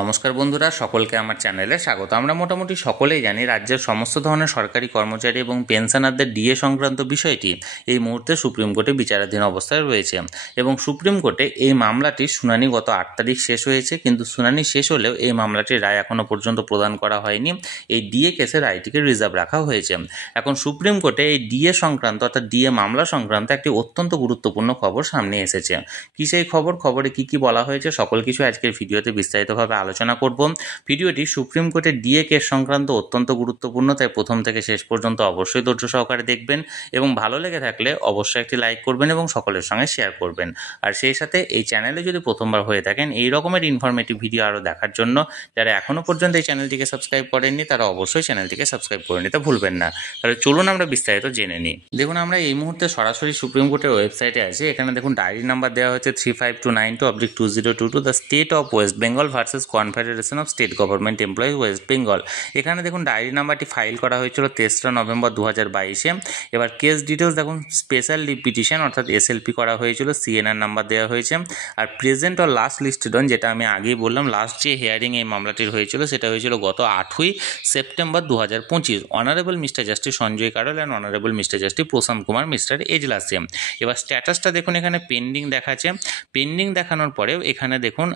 নমস্কার বন্ধুরা, সকলকে আমার চ্যানেলে স্বাগত। আমরা মোটামুটি সকলেই জানি রাজ্যের সমস্ত ধরনের সরকারি কর্মচারী এবং পেনশনারদের ডিএ সংক্রান্ত বিষয়টি এই মুহূর্তে সুপ্রিম কোর্টে বিচারাধীন অবস্থায় রয়েছে এবং সুপ্রিম কোর্টে এই মামলাটির শুনানি গত 8 তারিখ শেষ হয়েছে, কিন্তু শুনানি শেষ হলেও এই মামলাটির রায় এখনও পর্যন্ত প্রদান করা হয়নি। এই ডিএ কেসের রায়টিকে রিজার্ভ রাখা হয়েছে। এখন সুপ্রিম কোর্টে এই ডিএ সংক্রান্ত অর্থাৎ ডিএ মামলা সংক্রান্ত একটি অত্যন্ত গুরুত্বপূর্ণ খবর সামনে এসেছে। কি সেই খবরে কি বলা হয়েছে সকল কিছু আজকের ভিডিওতে বিস্তারিতভাবে আলোচনা করব। ভিডিওটি সুপ্রিম কোর্টের ডিএ কেস সংক্রান্ত অত্যন্ত গুরুত্বপূর্ণ, তাই প্রথম থেকে শেষ পর্যন্ত অবশ্যই ধৈর্য সহকারে দেখবেন এবং ভালো লেগে থাকলে অবশ্যই একটি লাইক করবেন এবং সকলের সঙ্গে শেয়ার করবেন। আর সেই সাথে এই চ্যানেলে যদি প্রথমবার হয়ে থাকেন এই রকমের ইনফরমেটিভ ভিডিও আরও দেখার জন্য যারা এখনও পর্যন্ত এই চ্যানেলটিকে সাবস্ক্রাইব করেননি তারা অবশ্যই চ্যানেলটিকে সাবস্ক্রাইব করে নিতে ভুলবেন না। তাহলে চলুন আমরা বিস্তারিত জেনে নিই। দেখুন, আমরা এই মুহূর্তে সরাসরি সুপ্রিম কোর্টের ওয়েবসাইটে আছি। এখানে দেখুন ডায়েরি নাম্বার দেওয়া হয়েছে 3592/2022 the state of West Bengal versus confederation of state government employees West Bengal. এখানে দেখুন ডায়েরি নাম্বারটি ফাইল করা হয়েছিল 23 নভেম্বর 2022-এ। এবার কেস ডিটেলস দেখুন, স্পেশাল লিভ পিটিশন অর্থাৎ এসএলপি করা হয়েছিল, সিএনআর নাম্বার দেওয়া হয়েছে। আর present or last listed on, যেটা আমি আগেই বললাম, লাস্ট যে হিয়ারিং এই মামলাটির হয়েছিল সেটা হয়েছিল গত 8ই সেপ্টেম্বর 2025। Honourable mister justice Sanjay Karol and honourable mister justice Prashant Kumar mister এজলাসে। এবার স্ট্যাটাসটা দেখুন, এখানে পেন্ডিং দেখাচ্ছে। পেন্ডিং দেখানোর পরেও এখানে দেখুন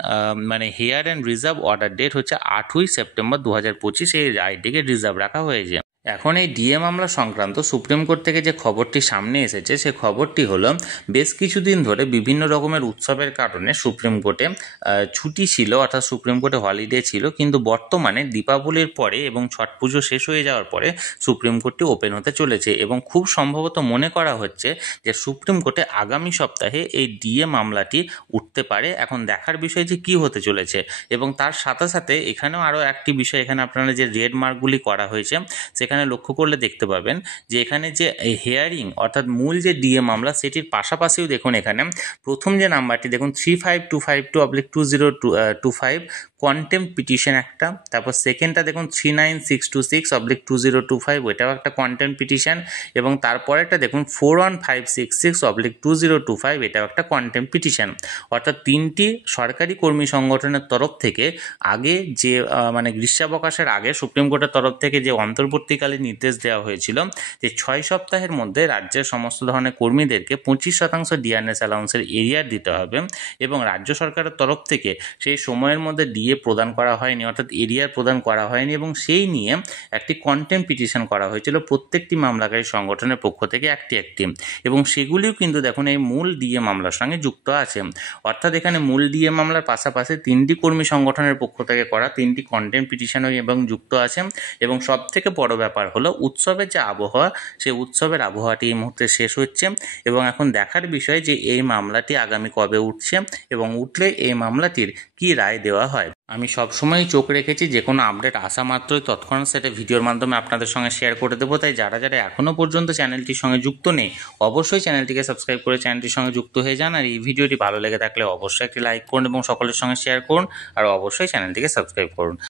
here and reserve order date হচ্ছে 8ই সেপ্টেম্বর 2025, এই রায়টিকে রিজার্ভ রাখা হয়েছে। এখন এই ডিএ মামলা সংক্রান্ত সুপ্রিম কোর্ট থেকে যে খবরটি সামনে এসেছে সে খবরটি হলো, বেশ কিছুদিন ধরে বিভিন্ন রকমের উৎসবের কারণে সুপ্রিম কোর্টে ছুটি ছিল, অর্থাৎ সুপ্রিম কোর্টে হলিডে ছিল, কিন্তু বর্তমানে দীপাবলির পরে এবং ছট পুজো শেষ হয়ে যাওয়ার পরে সুপ্রিম কোর্টটি ওপেন হতে চলেছে এবং খুব সম্ভবত মনে করা হচ্ছে যে সুপ্রিম কোর্টে আগামী সপ্তাহে এই ডিএ মামলাটি উঠতে পারে। এখন দেখার বিষয় যে কী হতে চলেছে। এবং তার সাথে সাথে এখানেও আরও একটি বিষয়, এখানে আপনারা যে রেড মার্কগুলি করা হয়েছে সেখানে লক্ষ্য করলে দেখতে পাবেন যে এখানে যে হিয়ারিং অর্থাৎ মূল যে ডিএ মামলা সেটির পাশাপাশিও দেখুন এখানে প্রথম যে নাম্বারটি দেখুন 35252/2025 কন্টেম্প পিটিশন একটা, তারপর সেকেন্ডটা দেখুন 39626/2025 ওইটাও একটা কন্টেম্প পিটিশন, এবং তারপরেরটা দেখুন 41566/2025 এটাও একটা কন্টেম্প পিটিশন। অর্থাৎ তিনটি সরকারি কর্মী সংগঠনের তরফ থেকে আগে যে গ্রীষ্মাবকাশের আগে সুপ্রিম কোর্টের তরফ থেকে যে অন্তর্বর্তীকালীন নির্দেশ দেওয়া হয়েছিল যে 6 সপ্তাহের মধ্যে রাজ্যের সমস্ত ধরনের কর্মীদেরকে 25% ডিআরএস অ্যালাউন্সের এরিয়ার দিতে হবে, এবং রাজ্য সরকারের তরফ থেকে সেই সময়ের মধ্যে ডিএ প্রদান করা হয়নি, অর্থাৎ এরিয়ার প্রদান করা হয়নি, এবং সেই নিয়ে একটি কন্টেম্প পিটিশন করা হয়েছিল প্রত্যেকটি মামলাকারী সংগঠনের পক্ষ থেকে একটি, এবং সেগুলিও কিন্তু দেখুন এই মূল ডিএ মামলার সঙ্গে যুক্ত আছে। অর্থাৎ এখানে মূল ডিএ মামলার পাশাপাশি 3টি কর্মী সংগঠনের পক্ষ থেকে করা 3টি কন্টেম্প পিটিশনও এবং যুক্ত আছে। এবং সব থেকে বড় ব্যাপার হলো উৎসবের যে আবহাওয়া, সেই উৎসবের আবহাওয়াটি এই মুহূর্তে শেষ হচ্ছে, এবং এখন দেখার বিষয় যে এই মামলাটি আগামী কবে উঠছে এবং উঠলে এই মামলাটির কি রায় দেওয়া হয়। আমি সবসময় চোখ রেখেছি যে কোনো আপডেট আসা মাত্রই তৎক্ষণাৎ সেটা ভিডিওর মাধ্যমে আপনাদের সঙ্গে শেয়ার করে দেবো। তাই যারা এখনও পর্যন্ত চ্যানেলটির সঙ্গে যুক্ত নেই অবশ্যই চ্যানেলটিকে সাবস্ক্রাইব করে চ্যানেলটির সঙ্গে যুক্ত হয়ে যান। আর এই ভিডিওটি ভালো লেগে থাকলে অবশ্যই একটি লাইক করুন এবং সকলের সঙ্গে শেয়ার করুন, আর অবশ্যই চ্যানেলটিকে সাবস্ক্রাইব করুন।